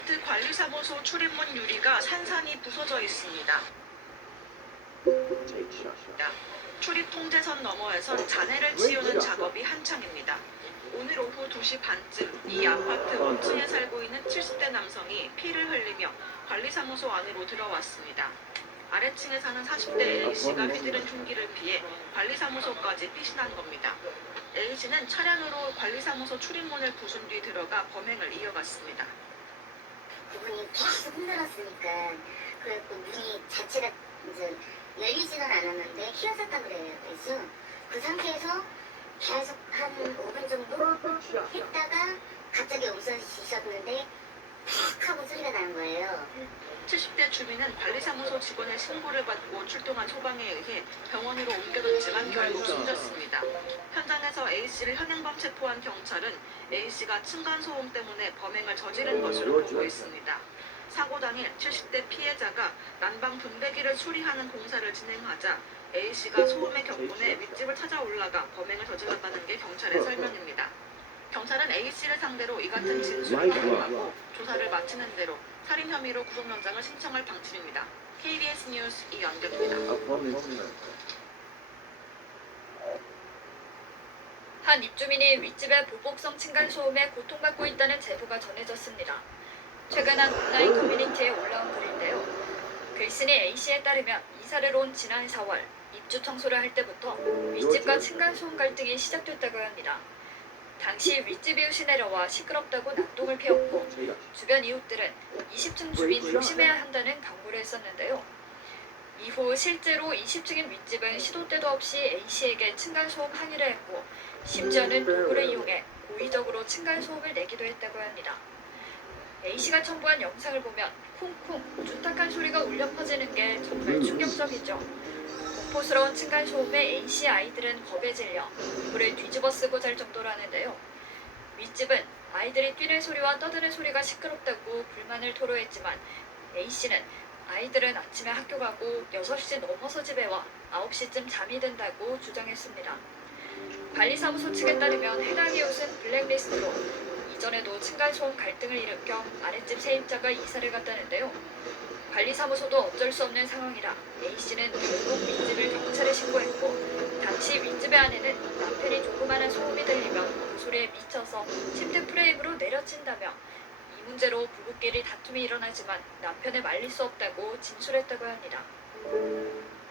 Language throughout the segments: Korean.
아파트 관리사무소 출입문 유리가 산산이 부서져 있습니다. 출입 통제선 너머에선 잔해를 치우는 작업이 한창입니다. 오늘 오후 2시 반쯤 이 아파트 5층에 살고 있는 70대 남성이 피를 흘리며 관리사무소 안으로 들어왔습니다. 아래층에 사는 40대 A씨가 휘두른 흉기를 피해 관리사무소까지 피신한 겁니다. A씨는 차량으로 관리사무소 출입문을 부순 뒤 들어가 범행을 이어갔습니다. 그분이 계속 흔들었으니까 그래갖고 문이 자체가 이제 열리지는 않았는데 휘어졌다 그래요. 그래서 그 상태에서 계속 한 5분 정도 했다가 갑자기 없어지셨는데 팍 하고 소리가 나는 거예요. 70대 주민은 관리사무소 직원의 신고를 받고 출동한 소방에 의해 병원으로 옮겨졌지만 결국 숨졌습니다. 현장에서 A씨를 현행범 체포한 경찰은 A씨가 층간소음 때문에 범행을 저지른 것으로 보고 있습니다. 사고 당일 70대 피해자가 난방 분배기를 수리하는 공사를 진행하자 A씨가 소음의 격분에 윗집을 찾아 올라가 범행을 저질렀다는 게 경찰의 설명입니다. 경찰은 A씨를 상대로 이 같은 진술을 확보하고 조사를 마치는 대로 살인 혐의로 구속영장을 신청할 방침입니다. KBS 뉴스 이연경입니다. 한 입주민이 윗집의 보복성 층간소음에 고통받고 있다는 제보가 전해졌습니다. 최근 한 온라인 커뮤니티에 올라온 글인데요. 글쓴이 A씨에 따르면 이사를 온 지난 4월 입주 청소를 할 때부터 윗집과 층간소음 갈등이 시작됐다고 합니다. 당시 윗집 이웃이 내려와 시끄럽다고 난동을 피웠고 주변 이웃들은 20층 주민 조심해야 한다는 경고를 했었는데요. 이후 실제로 20층인 윗집은 시도 때도 없이 A씨에게 층간소음 항의를 했고 심지어는 도구를 이용해 고의적으로 층간소음을 내기도 했다고 합니다. A씨가 첨부한 영상을 보면 쿵쿵 둔탁한 소리가 울려 퍼지는 게 정말 충격적이죠. 공포스러운 층간소음에 A씨 아이들은 겁에 질려 이불을 뒤집어 쓰고 잘 정도라는데요. 윗집은 아이들이 뛰는 소리와 떠드는 소리가 시끄럽다고 불만을 토로했지만 A씨는 아이들은 아침에 학교 가고 6시 넘어서 집에 와 9시쯤 잠이 든다고 주장했습니다. 관리사무소 측에 따르면 해당 이웃은 블랙리스트로 이전에도 층간소음 갈등을 일으켜 아랫집 세입자가 이사를 갔다는데요. 관리사무소도 어쩔 수 없는 상황이라 A씨는 결국 윗집을 경찰에 신고했고 당시 윗집의 아내는 남편이 조그마한 소음이 들리면 그 소리에 미쳐서 침대 프레임으로 내려친다며 이 문제로 부부끼리 다툼이 일어나지만 남편을 말릴 수 없다고 진술했다고 합니다.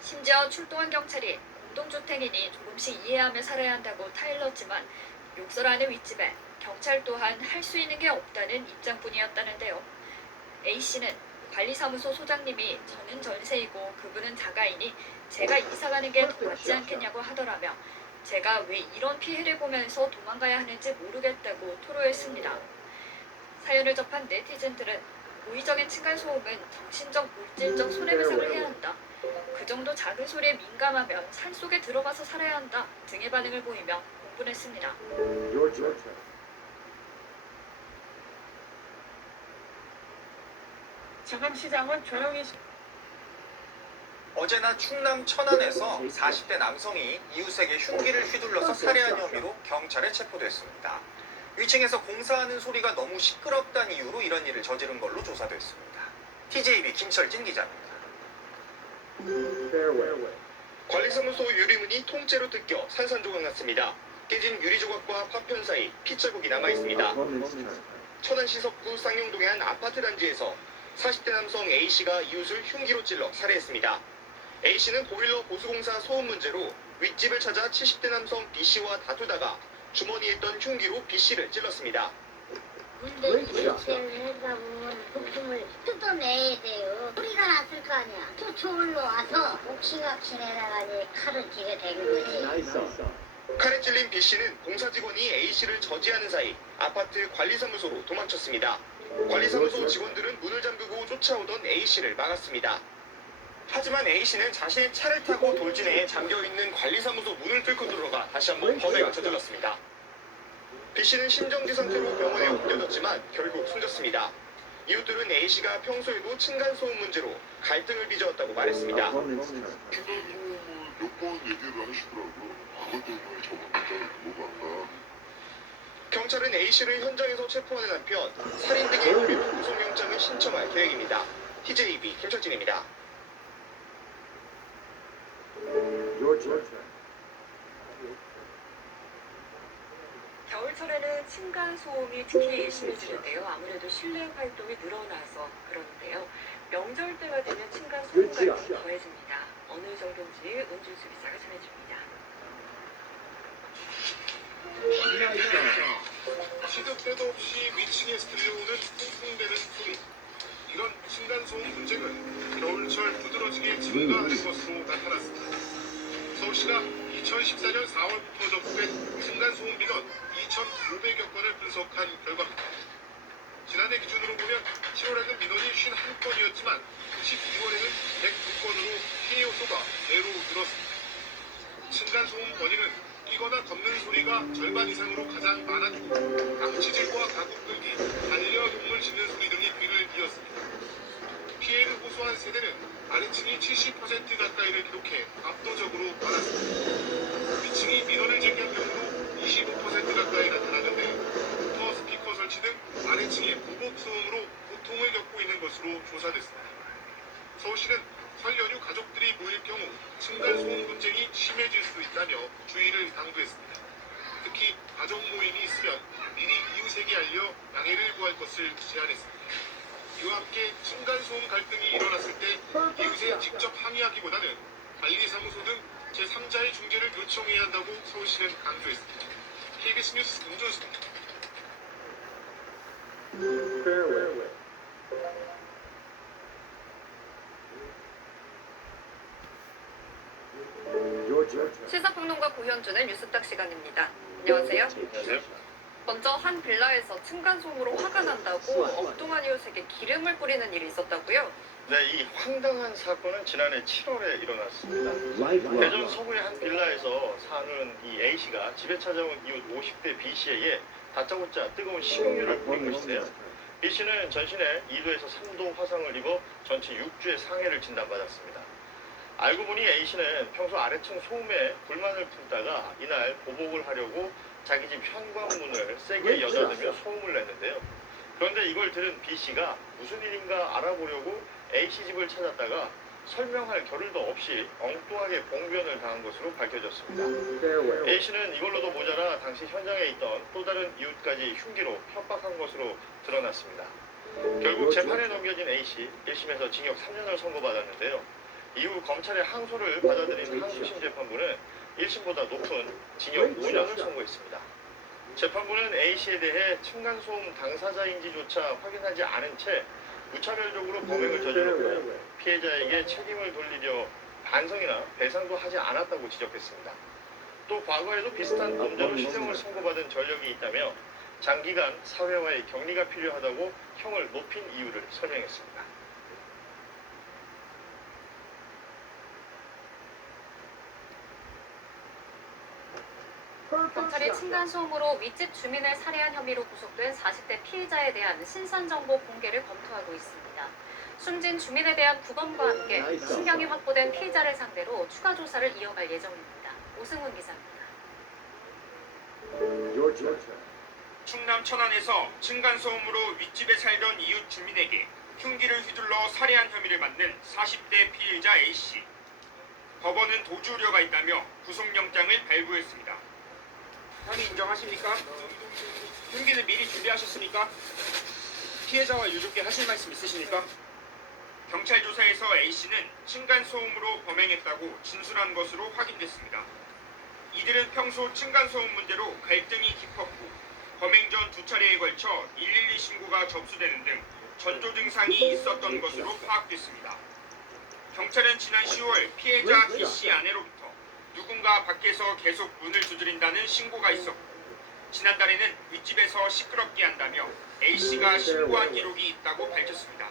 심지어 출동한 경찰이 공동주택이니 조금씩 이해하며 살아야 한다고 타일렀지만 욕설하는 윗집에 경찰 또한 할 수 있는 게 없다는 입장뿐이었다는데요. A씨는 관리사무소 소장님이 저는 전세이고 그분은 자가이니 제가 이사가는 게 더 낫지 않겠냐고 하더라며 제가 왜 이런 피해를 보면서 도망가야 하는지 모르겠다고 토로했습니다. 사연을 접한 네티즌들은 고의적인 층간소음은 정신적, 물질적 손해배상을 해야 한다. 그 정도 작은 소리에 민감하면 산속에 들어가서 살아야 한다 등의 반응을 보이며 공분했습니다. 지금 시장은 조용히 어제나 충남 천안에서 40대 남성이 이웃에게 흉기를 휘둘러서 살해한 혐의로 경찰에 체포됐습니다. 위층에서 공사하는 소리가 너무 시끄럽다는 이유로 이런 일을 저지른 걸로 조사됐습니다. TJB 김철진 기자입니다. 관리사무소 유리문이 통째로 뜯겨 산산조각 났습니다. 깨진 유리조각과 파편 사이 핏자국이 남아있습니다. 천안시 석구 쌍용동의 한 아파트 단지에서 40대 남성 A씨가 이웃을 흉기로 찔러 살해했습니다. A씨는 보일러 보수공사 소음 문제로 윗집을 찾아 70대 남성 B씨와 다투다가 주머니에 있던 흉기로 B씨를 찔렀습니다. 문제 일체를 하다 보면 부품을 뜯어내야 돼요. 소리가 났을 거 아니야. 또 저울로 와서 옥신각신에다가 이제 칼을 쥐게 된 거지. 칼에 찔린 B씨는 공사 직원이 A씨를 저지하는 사이 아파트 관리사무소로 도망쳤습니다. 관리사무소 직원들은 문을 잠그고 쫓아오던 A씨를 막았습니다. 하지만 A씨는 자신의 차를 타고 돌진해 잠겨있는 관리사무소 문을 뚫고 들어가 다시 한번 범행을 저질렀습니다. B씨는 심정지 상태로 병원에 옮겨졌지만 결국 숨졌습니다. 이웃들은 A씨가 평소에도 층간소음 문제로 갈등을 빚어왔다고 말했습니다. 몇 번 얘기를 하시더라고요. 그것 때문에 저번 주에 그거 간다. 경찰은 A씨를 현장에서 체포하는 한편 살인 등의 혐의로 구속영장을 신청할 계획입니다. TJB 김철진입니다. 겨울철에는 층간 소음이 특히 심해지는데요. 아무래도 실내 활동이 늘어나서 그러는데요. 명절 때가 되면 층간 소음 갈등이 더해집니다. 어느 정도인지 은준수 기자가 전해줍니다. 시도 때도 없이 위층에서 들려오는 쿵쿵대는 소리. 이런 층간소음 문제는 겨울철 두드러지게 증가하는 것으로 나타났습니다. 서울시가 2014년 4월부터 접수된 층간소음 민원 2,500여 건을 분석한 결과입니다. 지난해 기준으로 보면 7월에는 민원이 51건이었지만 12월에는 102건으로 피해 요소가 배로 늘었습니다. 층간소음 원인은 뛰거나 걷는 소리가 절반 이상으로 가장 많았고 방치질과 가구 끌기, 반려동물 짖는 소리 등이 귀를 이었습니다. 피해를 호소한 세대는 아래층이 70% 가까이를 기록해 압도적으로 많았습니다. 위층이 민원을 제기한 경우도 25% 가까이 나타나는데 루퍼 스피커 설치 등 아래층이 보복소음으로 고통을 겪고 있는 것으로 조사됐습니다. 서울시는 설 연휴 가족들이 모일 경우 층간소음 분쟁이 심해질 수 있다며 주의를 당부했습니다. 특히 가족 모임이 있으면 미리 이웃에게 알려 양해를 구할 것을 제안했습니다. 이와 함께 층간소음 갈등이 일어났을 때 이웃에 직접 항의하기보다는 관리사무소 등 제3자의 중재를 요청해야 한다고 서울시는 강조했습니다. KBS 뉴스 은준수입니다. 시사평론가 고현주의 뉴스딱 시간입니다. 안녕하세요. 먼저 한 빌라에서 층간소음으로 화가 난다고 엉뚱한 이웃에게 기름을 뿌리는 일이 있었다고요? 네, 이 황당한 사건은 지난해 7월에 일어났습니다. 대전 서구의 한 빌라에서 사는 이 A씨가 집에 찾아온 이웃 50대 B씨에게 다짜고짜 뜨거운 식용유를 뿌린 것인데요. B씨는 전신에 2도에서 3도 화상을 입어 전치 6주의 상해를 진단받았습니다. 알고 보니 A씨는 평소 아래층 소음에 불만을 품다가 이날 보복을 하려고 자기 집 현관문을 세게 여닫으며 소음을 냈는데요. 그런데 이걸 들은 B씨가 무슨 일인가 알아보려고 A씨 집을 찾았다가 설명할 겨를도 없이 엉뚱하게 봉변을 당한 것으로 밝혀졌습니다. A씨는 이걸로도 모자라 당시 현장에 있던 또 다른 이웃까지 흉기로 협박한 것으로 드러났습니다. 결국 재판에 넘겨진 A씨 1심에서 징역 3년을 선고받았는데요. 이후 검찰의 항소를 받아들인 항소심 재판부는 1심보다 높은 징역 5년을 선고했습니다. 재판부는 A씨에 대해 층간소음 당사자인지조차 확인하지 않은 채 무차별적으로 범행을 저질렀고 피해자에게 책임을 돌리려 반성이나 배상도 하지 않았다고 지적했습니다. 또 과거에도 비슷한 범죄로 실형을 선고받은 전력이 있다며 장기간 사회와의 격리가 필요하다고 형을 높인 이유를 설명했습니다. 경찰이 층간소음으로 윗집 주민을 살해한 혐의로 구속된 40대 피해자에 대한 신상정보 공개를 검토하고 있습니다. 숨진 주민에 대한 부검과 함께 신병이 확보된 피해자를 상대로 추가 조사를 이어갈 예정입니다. 오승훈 기자입니다. 충남 천안에서 층간소음으로 윗집에 살던 이웃 주민에게 흉기를 휘둘러 살해한 혐의를 받는 40대 피해자 A씨. 법원은 도주 우려가 있다며 구속영장을 발부했습니다. 혐의 인정하십니까? 흉기는 미리 준비하셨습니까? 피해자와 유족께 하실 말씀 있으십니까? 경찰 조사에서 A씨는 층간소음으로 범행했다고 진술한 것으로 확인됐습니다. 이들은 평소 층간소음 문제로 갈등이 깊었고 범행 전 2차례에 걸쳐 112 신고가 접수되는 등 전조 증상이 있었던 것으로 파악됐습니다. 경찰은 지난 10월 피해자 B씨 아내로부터 누군가 밖에서 계속 문을 두드린다는 신고가 있었고 지난달에는 윗집에서 시끄럽게 한다며 A씨가 신고한 기록이 있다고 밝혔습니다.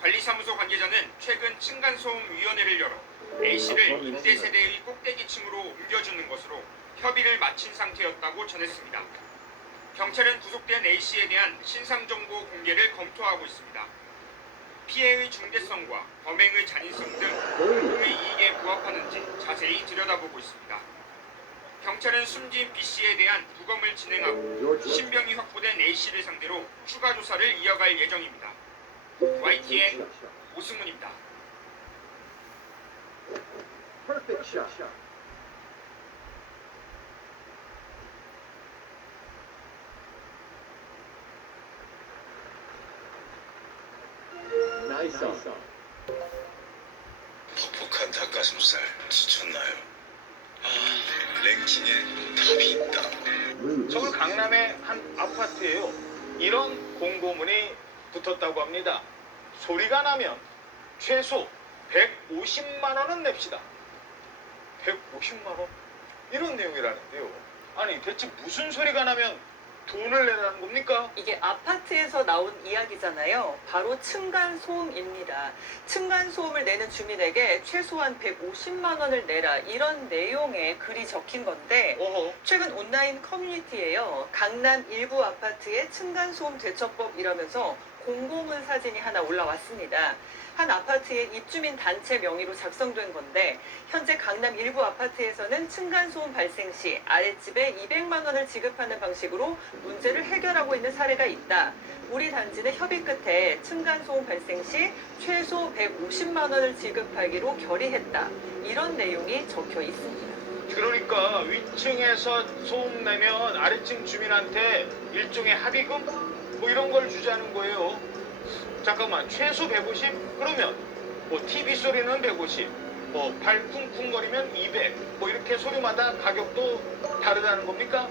관리사무소 관계자는 최근 층간소음위원회를 열어 A씨를 임대세대의 꼭대기층으로 옮겨주는 것으로 협의를 마친 상태였다고 전했습니다. 경찰은 구속된 A씨에 대한 신상정보 공개를 검토하고 있습니다. 피해의 중대성과 범행의 잔인성 등 누구의 이익에 부합하는지 자세히 들여다보고 있습니다. 경찰은 숨진 B씨에 대한 부검을 진행하고 신병이 확보된 A씨를 상대로 추가 조사를 이어갈 예정입니다. YTN 오승훈입니다. 퍽퍽한 닭가슴살 지쳤나요? 아, 랭킹에 답이 있다. 서울 강남의 한 아파트예요. 이런 공고문이 붙었다고 합니다. 소리가 나면 최소 150만 원은 냅시다. 150만 원? 이런 내용이라는데요. 아니 대체 무슨 소리가 나면 돈을 내라는 겁니까? 이게 아파트에서 나온 이야기잖아요. 바로 층간소음입니다. 층간소음을 내는 주민에게 최소한 150만 원을 내라, 이런 내용의 글이 적힌 건데, 최근 온라인 커뮤니티에요. 강남 일부 아파트의 층간소음 대처법 이라면서 공고문 사진이 하나 올라왔습니다. 한 아파트의 입주민 단체 명의로 작성된 건데, 현재 강남 일부 아파트에서는 층간소음 발생 시 아랫집에 200만 원을 지급하는 방식으로 문제를 해결하고 있는 사례가 있다. 우리 단지는 협의 끝에 층간소음 발생 시 최소 150만 원을 지급하기로 결의했다. 이런 내용이 적혀 있습니다. 그러니까 위층에서 소음 내면 아래층 주민한테 일종의 합의금? 뭐 이런 걸 주자는 거예요. 잠깐만, 최소 150? 그러면 뭐 TV 소리는 150, 뭐 발 쿵쿵거리면 200, 뭐 이렇게 소리마다 가격도 다르다는 겁니까?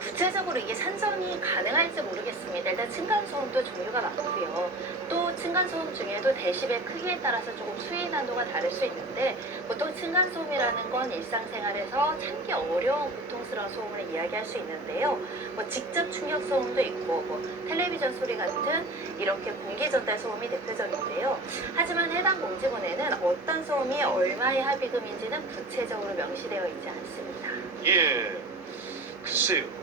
구체적으로 이게 산정이 가능할지 모르겠습니다. 일단 층간소음도 종류가 많고요. 또 층간소음 중에도 데시벨 크기에 따라서 조금 수위 난도가 다를 수 있는데, 보통 층간소음이라는 건 일상생활에서 참기 어려운 고통스러운 소음을 이야기할 수 있는데요. 뭐 직접 충격 소음도 있고, 뭐 텔레비전 소리 같은 이렇게 공기 전달 소음이 대표적인데요. 하지만 해당 공지문에는 어떤 소음이 얼마의 합의금인지는 구체적으로 명시되어 있지 않습니다. 예, 글쎄요.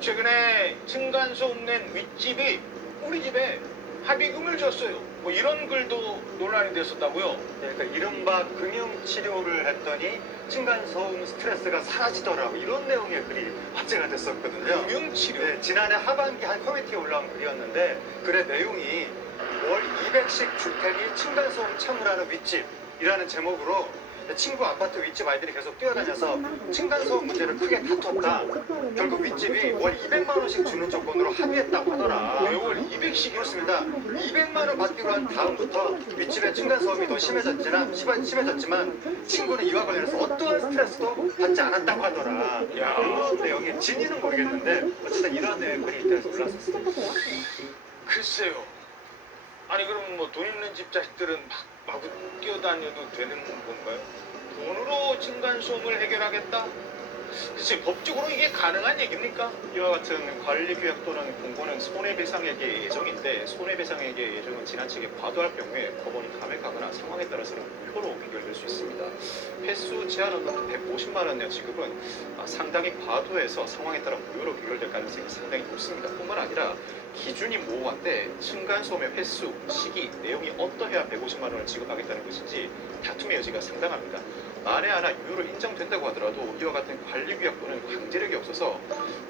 최근에 층간소음 낸 윗집이 우리 집에 합의금을 줬어요. 뭐 이런 글도 논란이 됐었다고요. 그러니까 이른바 금융치료를 했더니 층간소음 스트레스가 사라지더라고, 이런 내용의 글이 화제가 됐었거든요. 금융치료? 네, 지난해 하반기 한 커뮤니티에 올라온 글이었는데, 글의 내용이 월 200씩 줄 테니 층간소음 참으라는 윗집이라는 제목으로 친구 아파트 윗집 아이들이 계속 뛰어다녀서 층간소음 문제를 크게 다퉜다. 결국 윗집이 월 200만 원씩 주는 조건으로 합의했다고 하더라. 월 200씩? 그렇습니다. 200만 원 받기로 한 다음부터 윗집의 층간소음이 더 심해졌지만 친구는 이와 관련해서 어떠한 스트레스도 받지 않았다고 하더라. 야, 내용이 진위는 모르겠는데 어쨌든 이런 내용이 글이 인터넷에 올랐었습니다. 글쎄요. 아니 그럼 뭐 돈 있는 집 자식들은 마구 뛰어다녀도 되는 건가요? 돈으로 층간소음을 해결하겠다? 글쎄, 법적으로 이게 가능한 얘기입니까? 이와 같은 관리규약 또는 공고는 손해배상액의 예정인데, 손해배상액의 예정은 지나치게 과도할 경우에 법원이 감액하거나 상황에 따라서는 무효로 귀결될 수 있습니다. 횟수 제한 없는 150만 원의 지급은 상당히 과도해서 상황에 따라 무효로 귀결될 가능성이 상당히 높습니다. 뿐만 아니라 기준이 모호한데 층간소음의 횟수, 시기, 내용이 어떠해야 150만 원을 지급하겠다는 것인지 다툼의 여지가 상당합니다. 만에 하나 유효로 인정된다고 하더라도 이와 같은 관리규약 또는 강제력이 없어서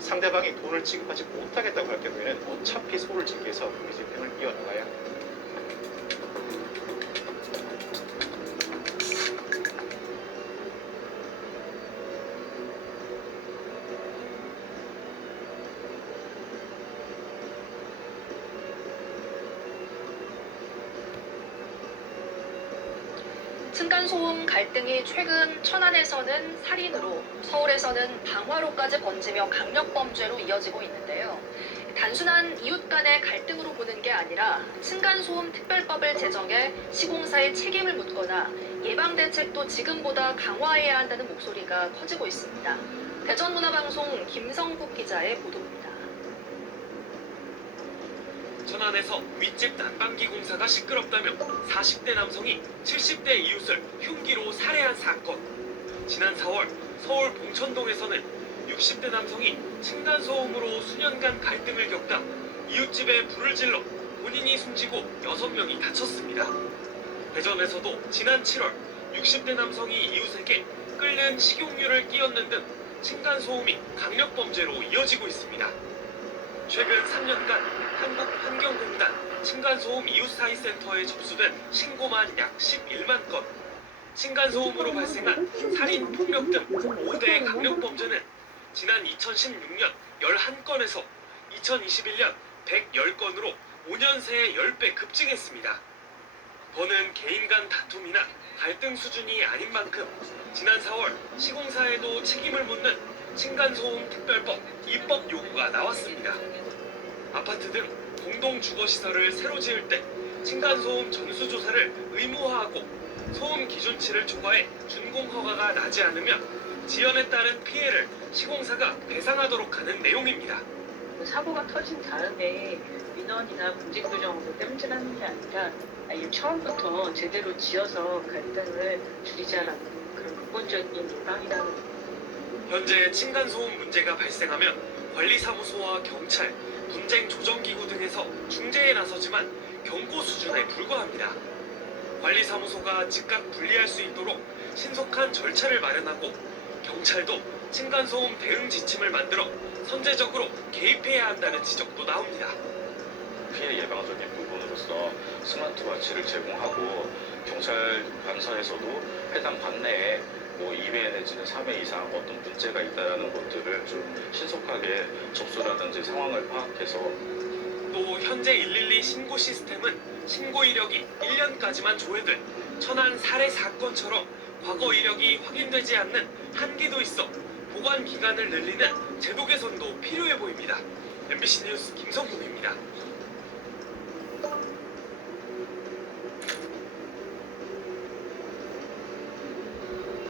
상대방이 돈을 지급하지 못하겠다고 할 경우에는 어차피 소를 제기해서 공리 집행을 이어나가야 합니다. 층간소음 갈등이 최근 천안에서는 살인으로, 서울에서는 방화로까지 번지며 강력범죄로 이어지고 있는데요. 단순한 이웃 간의 갈등으로 보는 게 아니라 층간소음 특별법을 제정해 시공사의 책임을 묻거나 예방대책도 지금보다 강화해야 한다는 목소리가 커지고 있습니다. 대전문화방송 김성국 기자의 보도입니다. 천안에서 윗집 난방기 공사가 시끄럽다며 40대 남성이 70대 이웃을 흉기로 살해한 사건. 지난 4월 서울 봉천동에서는 60대 남성이 층간소음으로 수년간 갈등을 겪다 이웃집에 불을 질러 본인이 숨지고 6명이 다쳤습니다. 대전에서도 지난 7월 60대 남성이 이웃에게 끓는 식용유를 끼얹는 등 층간소음이 강력범죄로 이어지고 있습니다. 최근 3년간 한국환경공단 층간소음 이웃사회센터에 접수된 신고만 약 11만 건. 층간소음으로 발생한 살인, 폭력 등 5대 강력범죄는 지난 2016년 11건에서 2021년 110건으로 5년 새에 10배 급증했습니다. 더는 개인 간 다툼이나 갈등 수준이 아닌 만큼 지난 4월 시공사에도 책임을 묻는 층간소음 특별법 입법 요구가 나왔습니다. 아파트 등 공동주거시설을 새로 지을 때 층간소음 전수조사를 의무화하고 소음 기준치를 초과해 준공허가가 나지 않으면 지연에 따른 피해를 시공사가 배상하도록 하는 내용입니다. 사고가 터진 다음에 민원이나 문제 규정으로 땜질하는 게 아니라 처음부터 제대로 지어서 갈등을 줄이자라는 그런 근본적인 요방이라는. 현재 층간소음 문제가 발생하면 관리사무소와 경찰, 분쟁조정기구 등에서 중재에 나서지만 경고 수준에 불과합니다. 관리사무소가 즉각 분리할 수 있도록 신속한 절차를 마련하고 경찰도 층간소음 대응 지침을 만들어 선제적으로 개입해야 한다는 지적도 나옵니다. 피해 예방적인 부분으로서 스마트워치를 제공하고 경찰 관서에서도 해당 관내에 2회 내지는 3회 이상 어떤 문제가 있다는 것들을 좀 신속하게 접수라든지 상황을 파악해서 또 현재 112 신고 시스템은 신고 이력이 1년까지만 조회돼 천안 살해 사건처럼 과거 이력이 확인되지 않는 한계도 있어 보관 기간을 늘리는 제도 개선도 필요해 보입니다. MBC 뉴스 김성국입니다.